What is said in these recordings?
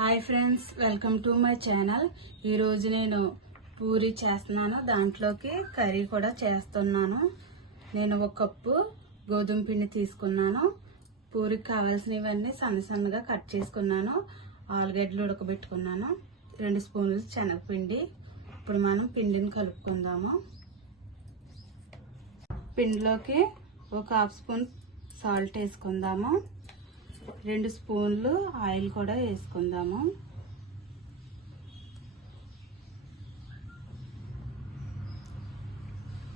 Hi friends, welcome to my channel. ఈరోజు నేను పూరి చేస్తున్నాను. దాంట్లోకి కర్రీ కూడా చేస్తున్నాను. నేను ఒక కప్పు గోధుమ పిండి తీసుకున్నాను. పూరికి కావాల్సినవన్నీ సన్న సన్నగా కట్ చేసుకున్నాను. ఆలుగడ్డలు ఉడకబెట్టుకున్నాను. 2 స్పూన్లు శనగపిండి. ఇప్పుడు మనం పిండిని కలుపుకుందాము. పిండిలోకి ఒక హాఫ్ స్పూన్ సాల్ట్ వేసుకుందాము. 2 స్పూన్లు ఆయిల్ కూడా వేసుకుందాము.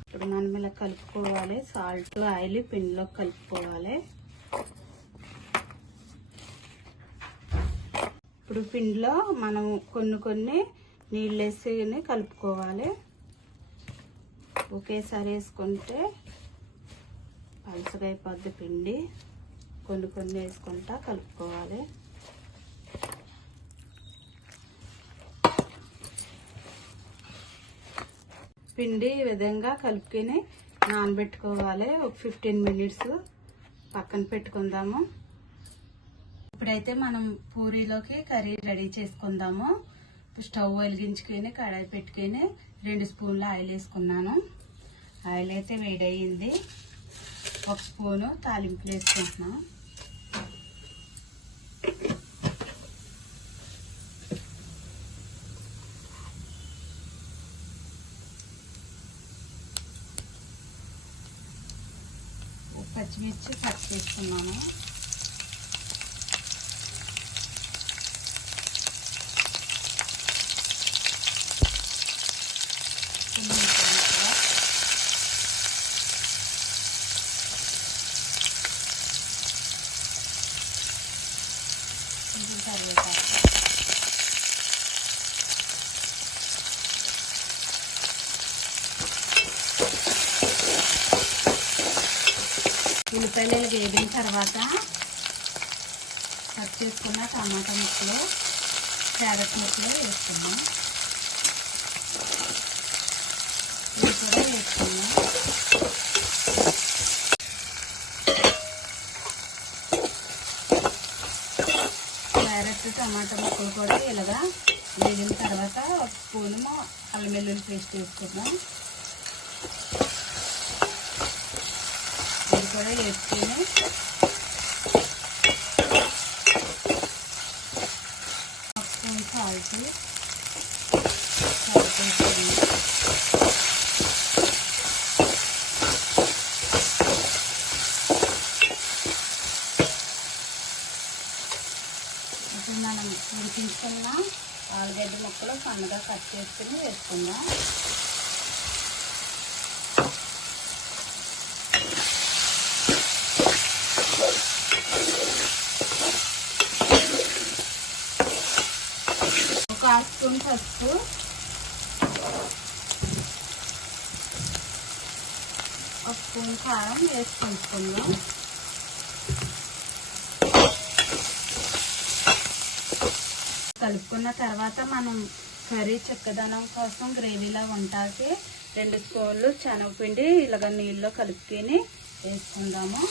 ఇప్పుడు మనం ఇలా కలుపుకోవాలి. సాల్ట్ ఆయిల్ పిండిలో కలుపుకోవాలి. ఇప్పుడు పిండిలో మనం కొన్ని నీళ్ళు వేసి కలుపుకోవాలి. ఒకేసారి వేసుకుంటే పలుచగా అయిపోద్ది పిండి. కొన్ని వేసుకుంటా కలుపుకోవాలి. పిండి ఈ విధంగా కలుపుకొని నానబెట్టుకోవాలి. ఒక 15 మినిట్స్ పక్కన పెట్టుకుందాము. ఇప్పుడైతే మనం పూరీలోకి కర్రీ రెడీ చేసుకుందాము. స్టవ్ వెలిగించుకొని కడాయి పెట్టుకొని 2 స్పూన్ల ఆయిల్ వేసుకున్నాను. ఆయిల్ అయితే వేడయింది. 1 స్పూను తాలింపులు వేసుకుంటున్నాం. పచ్చిమిర్చి కట్ చేసుకున్నాను. ఉల్లిపాయలు వేగిన తర్వాత కట్ చేసుకున్న టమాటా ముక్కలు, క్యారెట్ ముక్కలు వేసుకున్నాం. ఇవి కూడా వేసుకున్నాం. క్యారెట్ టమాటా ముక్కలు కూడా ఇలాగా వేగిన తర్వాత 1 స్పూను అల్లం వెల్లుల్లి పేస్ట్ వేసుకున్నాం. ఇది కూడా వేసుకొని స్పూన్ సాల్ట్ వేసుకొని ఇప్పుడు మనం ఉడికించుకున్న ఆలుగడ్డ ముక్కలు సన్నగా కట్ చేసుకుని వేసుకుందాం. ఒక 1 స్పూన్ పసుపు, 1 స్పూన్ కారం వేసుకుంటున్నాం. కలుపుకున్న తర్వాత మనం కర్రీ చిక్కదనం కోసం గ్రేవీలా ఉంటాకి 2 స్పూన్లు శనగపిండి ఇలాగ నీళ్ళలో కలుపుకొని వేసుకుందాము.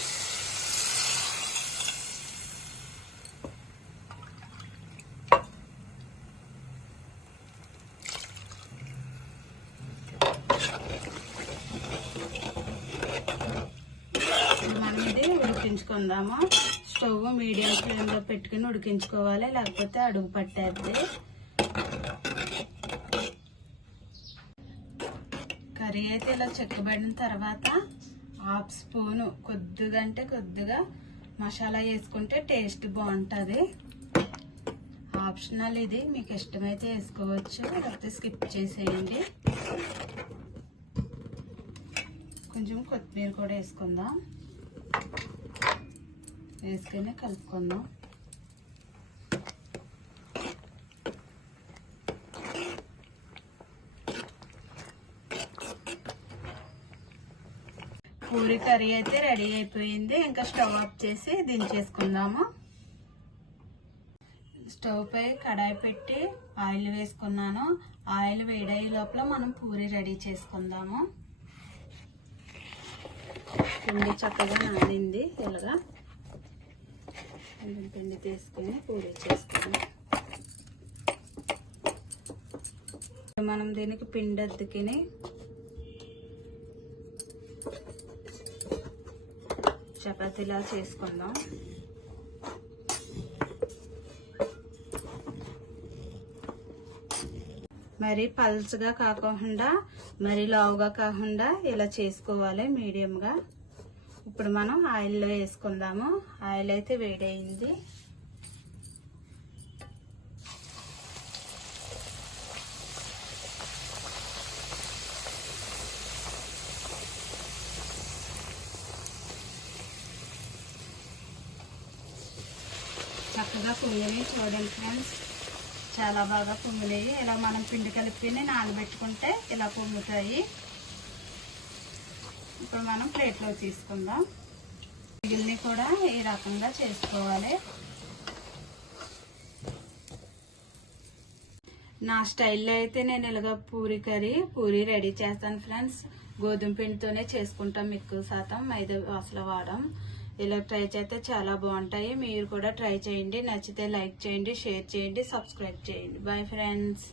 మనం ఇది ఉడికించుకుందాము. స్టవ్ మీడియం ఫ్లేమ్లో పెట్టుకుని ఉడికించుకోవాలి, లేకపోతే అడుగు పట్టేద్ది. కర్రీ అయితే ఇలా చెక్కబడిన తర్వాత 1/2 స్పూను కొద్దిగా మసాలా వేసుకుంటే టేస్ట్ బాగుంటుంది. ఆప్షనల్ ఇది, మీకు ఇష్టమైతే వేసుకోవచ్చు, లేకపోతే స్కిప్ చేసేయండి. కొంచెం కొత్తిమీర కూడా వేసుకుందాం. వేసుకొని కలుపుకుందాం. పూరి కర్రీ అయితే రెడీ అయిపోయింది. ఇంకా స్టవ్ ఆఫ్ చేసి దించేసుకుందాము. స్టవ్ పై కడాయి పెట్టి ఆయిల్ వేసుకున్నాను. ఆయిల్ వేడయ్యే లోపల మనం పూరి రెడీ చేసుకుందాము. పిండి చక్కగా నానింది. ఇలాగా పిండి తీసుకొని పూరి చేసుకుందాం. మనం దీనికి పిండి అద్దుకుని చపాతీలా చేసుకుందాం. మరి పల్చగా కాకుండా మరి లావుగా కాకుండా ఇలా చేసుకోవాలి మీడియంగా. ఇప్పుడు మనం ఆయిల్లో వేసుకుందాము. ఆయిల్ అయితే వేడైంది. చక్కగా పొంగినాయి చూడండి ఫ్రెండ్స్, చాలా బాగా పొంగినాయి. ఇలా మనం పిండి కలిపిని నానబెట్టుకుంటే ఇలా పొంగుతాయి. ఇప్పుడు మనం ప్లేట్లో తీసుకుందాం. మిగిలినవి కూడా ఈ రకంగా చేసుకోవాలి. నా స్టైల్లో అయితే నేను ఇలాగ పూరి రెడీ చేస్తాను ఫ్రెండ్స్. గోధుమ పిండితోనే చేసుకుంటాం, ఎక్కువ శాతం మైదా అసలు వాడం. ఇలా ట్రై చేస్తే చాలా బాగుంటాయి. మీరు కూడా ట్రై చేయండి. నచ్చితే లైక్ చేయండి, షేర్ చేయండి, సబ్స్క్రైబ్ చేయండి. Bye friends.